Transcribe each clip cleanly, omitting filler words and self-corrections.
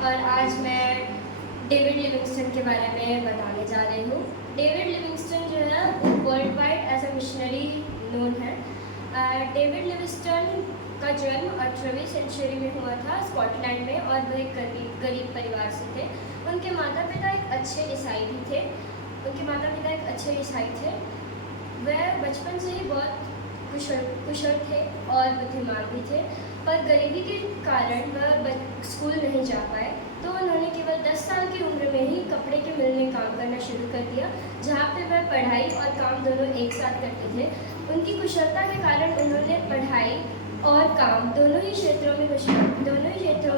और आज मैं डेविड लिविंगस्टन के बारे में बताने जा रही हूँ। डेविड लिविंगस्टन जो है वो world wide as a missionary known है। डेविड लिविंगस्टन का जन्म 18वीं सेंचुरी में हुआ था स्कॉटलैंड में, और वह एक गरीब परिवार से थे। उनके माता पिता एक अच्छे ईसाई भी थे। वह बचपन से ही बहुत कुशल थे और बुद्धिमान भी थे, पर गरीबी के कारण वह स्कूल नहीं जा पाए। तो उन्होंने केवल 10 साल की उम्र में ही कपड़े के मिल में काम करना शुरू कर दिया, जहाँ पे वह पढ़ाई और काम दोनों एक साथ करते थे। उनकी कुशलता के कारण उन्होंने पढ़ाई और काम दोनों ही क्षेत्रों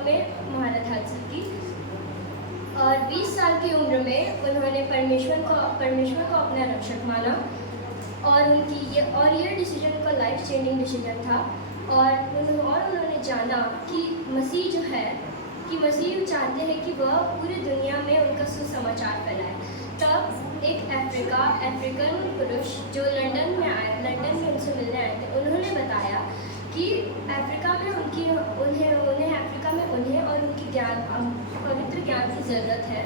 में महारत हासिल की। और 20 साल की उम्र में उन्होंने परमेश्वर को अपना रक्षक माना, और ये डिसीजन उनका लाइफ चेंजिंग डिसीजन था। और उन्होंने जाना कि मसीह चाहते हैं कि वह पूरी दुनिया में उनका सुसमाचार फैलाए। तब एक अफ्रीकन पुरुष जो लंदन में उनसे मिलने आए थे, उन्होंने बताया कि उन्हें और उनकी पवित्र ज्ञान की ज़रूरत है।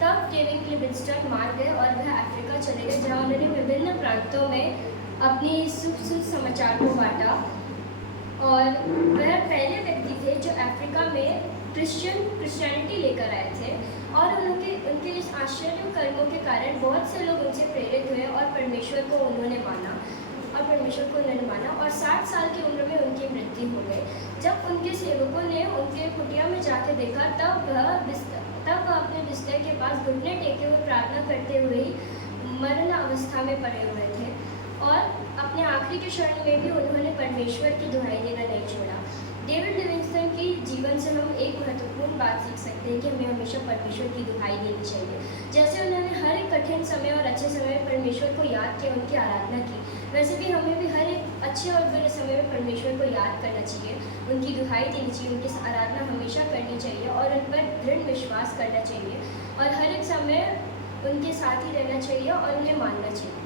तब डेविड लिविंगस्टन मार गए और वह अफ्रीका चले गए, जहाँ उन्होंने विभिन्न प्रांतों में अपनी सुसमाचार को बांटा। और वह पहले व्यक्ति थे जो अफ्रीका में क्रिश्चियनिटी लेकर आए थे, और उनके इस आश्चर्य कर्मों के कारण बहुत से लोग उनसे प्रेरित हुए और परमेश्वर को उन्होंने माना। और 60 साल की उम्र में उनकी मृत्यु हो गई। जब उनके सेवकों ने उनके कुटिया में जाकर देखा, तब वह अपने बिस्तर के पास घुटने टेके हुए प्रार्थना करते हुए ही मरण अवस्था में पड़े हुए थे। और अपने आखिरी के क्षण में भी उन्होंने परमेश्वर की दुहाई देना नहीं छोड़ा। डेविड लिविंगस्टन की जीवन से हम एक महत्वपूर्ण बात सीख सकते हैं कि हमें हमेशा परमेश्वर की दुहाई देनी चाहिए। जैसे उन्होंने हर एक कठिन समय और अच्छे समय में परमेश्वर को याद किया, उनकी आराधना की, वैसे भी हमें भी हर एक अच्छे और बुरे समय में परमेश्वर को याद करना चाहिए, उनकी दुहाई देनी चाहिए, उनकी आराधना हमेशा करनी चाहिए और उन पर दृढ़ विश्वास करना चाहिए, और हर एक समय उनके साथ ही रहना चाहिए और उन्हें मानना चाहिए।